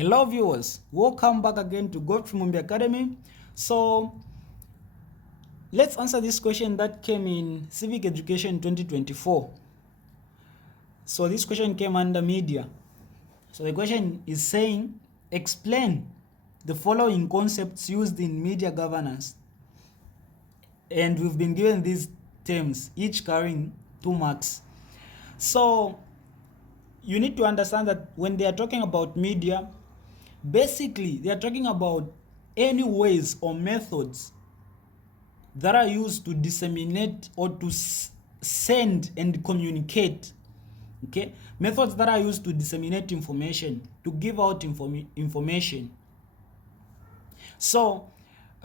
Hello viewers, welcome back again to Go Mumbi Academy. So let's answer this question that came in Civic Education 2024. So this question came under media. So the question is saying, explain the following concepts used in media governance. And we've been given these terms, each carrying 2 marks. So you need to understand that when they are talking about media, basically they are talking about any ways or methods that are used to disseminate or to send and communicate. Okay, methods that are used to disseminate information, to give out information. So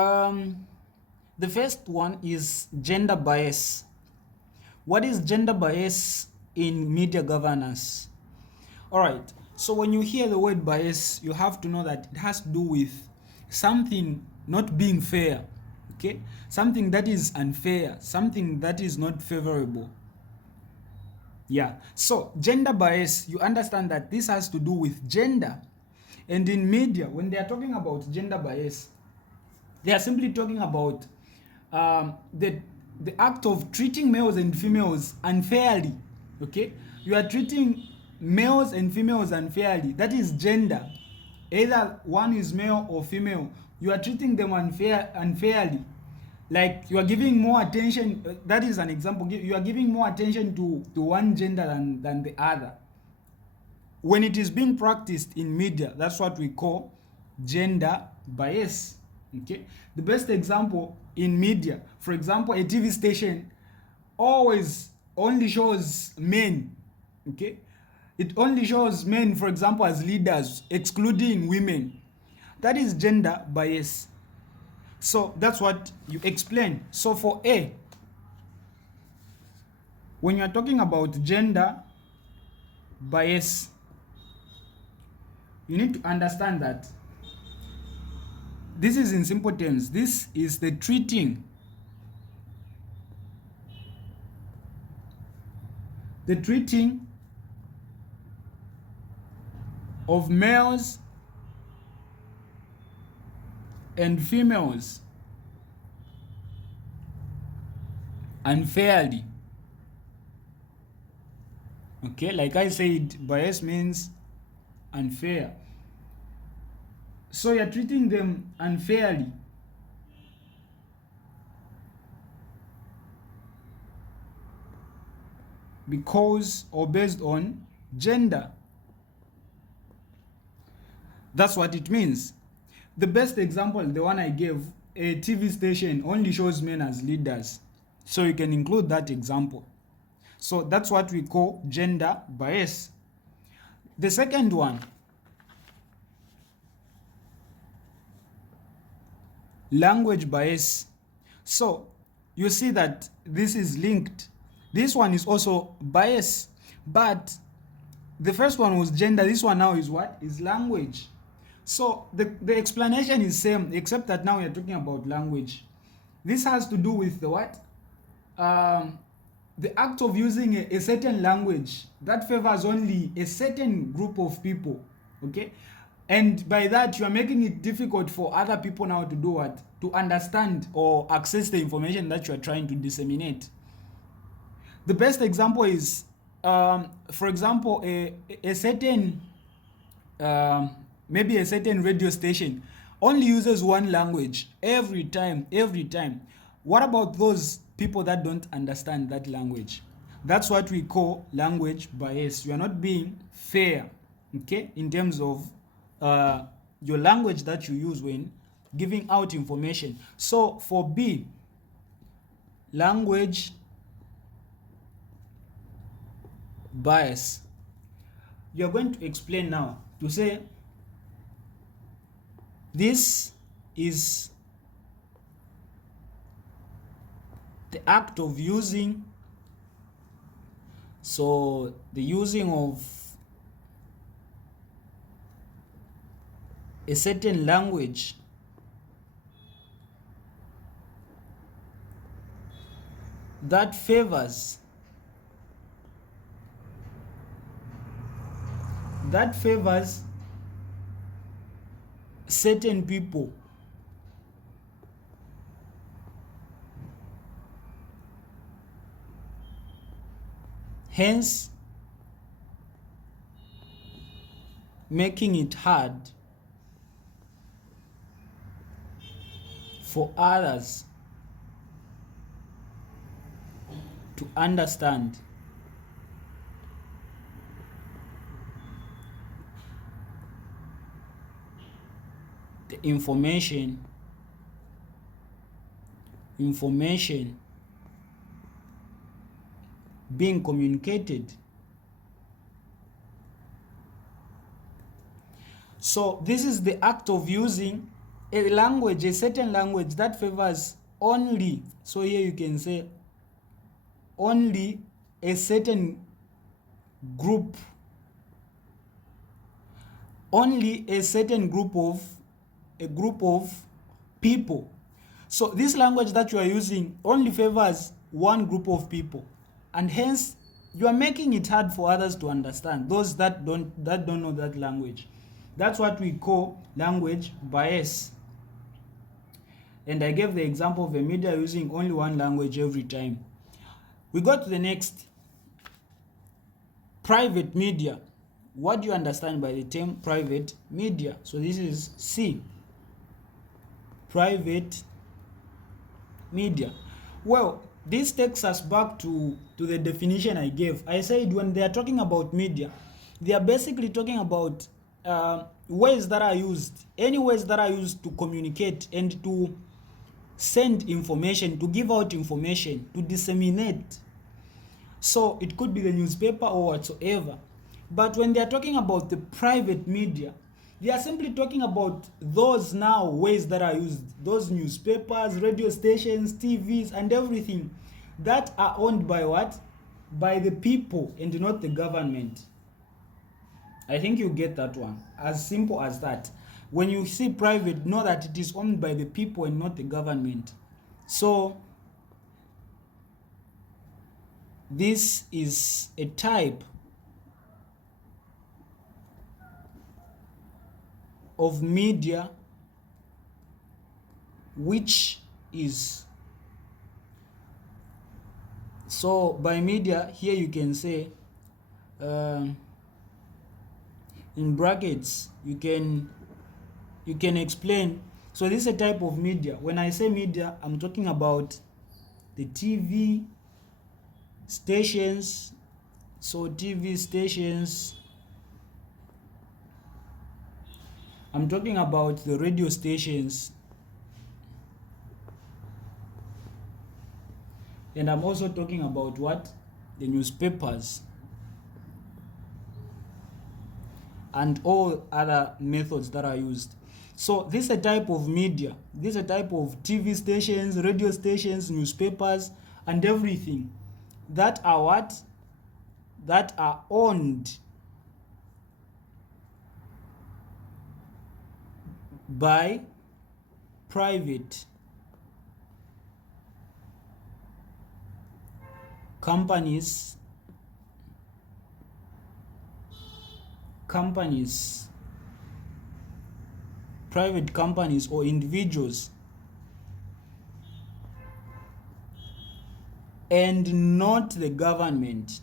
the first one is gender bias. What is gender bias in media governance? All right, so when you hear the word bias, you have to know that it has to do with something not being fair. Okay, something that is unfair, something that is not favorable. Yeah, so gender bias, you understand that this has to do with gender. And in media, when they are talking about gender bias, they are simply talking about the act of treating males and females unfairly. Okay, you are treating males and females unfairly. That is gender. Either one is male or female, you are treating them unfairly. Like you are giving more attention, that is an example, you are giving more attention to one gender than the other. When it is being practiced in media, that's what we call gender bias. Okay, the best example in media, for example, a TV station always only shows men. Okay, it only shows men, for example, as leaders, excluding women. That is gender bias. So that's what you explain. So for A, when you are talking about gender bias, you need to understand that this is in simple terms. This is the treating of males and females unfairly. Okay, like I said, bias means unfair. So you're treating them unfairly because or based on gender. That's what it means. The best example, the one I gave, a TV station only shows men as leaders. So you can include that example. So that's what we call gender bias. The second one, language bias. So you see that this is linked. This one is also bias, but the first one was gender. This one now is what? Is language. So the explanation is same, except that now we are talking about language. This has to do with the what? The act of using a certain language that favors only a certain group of people. Okay, and by that you are making it difficult for other people now to do what? To understand or access the information that you are trying to disseminate. The best example is, for example, a certain maybe a certain radio station only uses one language every time. What about those people that don't understand that language? That's what we call language bias. You are not being fair, okay, in terms of your language that you use when giving out information. So for B, language bias, you are going to explain now to say this is the act of using, so the using of a certain language that favors certain people. Hence, making it hard for others to understand the information being communicated. So this is the act of using a language, a certain language that favors only, so here you can say only a certain group, only a certain group of people. So this language that you are using only favors one group of people, and hence you are making it hard for others to understand, those that don't know that language. That's what we call language bias. And I gave the example of a media using only one language every time. We go to the next, private media. What do you understand by the term private media? So this is C, private media. Well, this takes us back to the definition I gave. I said when they are talking about media, they are basically talking about ways that are used, any ways that are used to communicate and to send information, to give out information, to disseminate. So it could be the newspaper or whatsoever. But when they are talking about the private media, they are simply talking about those now ways that are used, those newspapers, radio stations, TVs, and everything that are owned by what? By the people and not the government. I think you get that one. As simple as that. When you see private, know that it is owned by the people and not the government. So this is a type of media which is, so by media here you can say in brackets you can explain. So this is a type of media. When I say media, I'm talking about the TV stations. So TV stations, I'm talking about the radio stations, and I'm also talking about what? The newspapers and all other methods that are used. So this is a type of media. This is a type of TV stations, radio stations, newspapers, and everything that are what? That are owned by private companies, private companies or individuals, and not the government.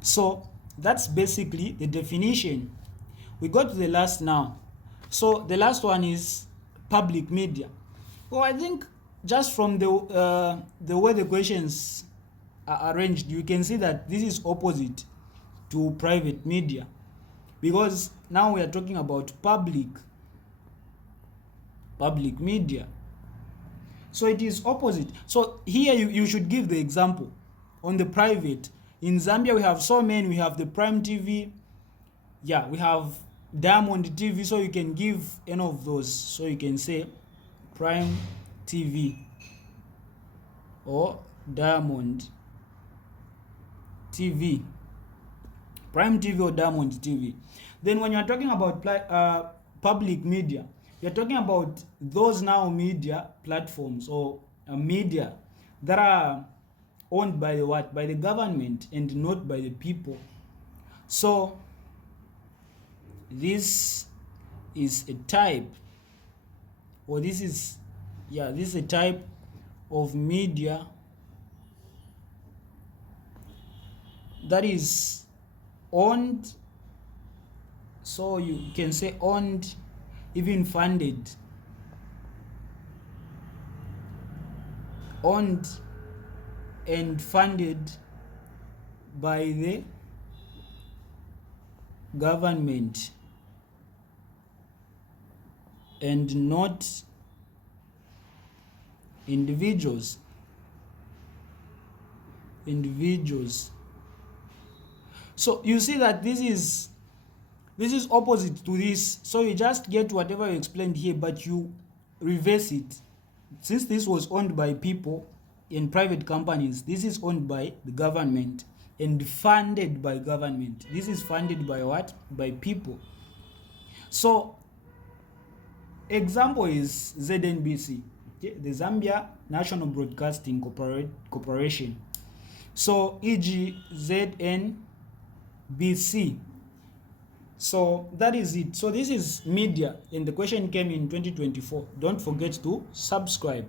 So that's basically the definition. We go to the last now. So the last one is public media. Well, I think just from the way the questions are arranged, you can see that this is opposite to private media, because now we are talking about public media. So it is opposite. So here you should give the example on the private. In Zambia we have so many. We have the Prime TV, we have Diamond TV, so you can give any of those. So you can say Prime TV or Diamond TV, Prime TV or Diamond TV. Then when you are talking about public media, you're talking about those now media platforms or media that are owned by the what? By the government and not by the people. So this is a type, or this is a type of media that is owned, so you can say owned, even funded, owned and funded by the government and not individuals. So you see that this is opposite to this. So you just get whatever you explained here, but you reverse it. Since this was owned by people in private companies, this is owned by the government and funded by government. This is funded by what? By people. So example is ZNBC, the Zambia National Broadcasting Corporation. So e.g. ZNBC. So that is it. So this is media, and the question came in 2024. Don't forget to subscribe.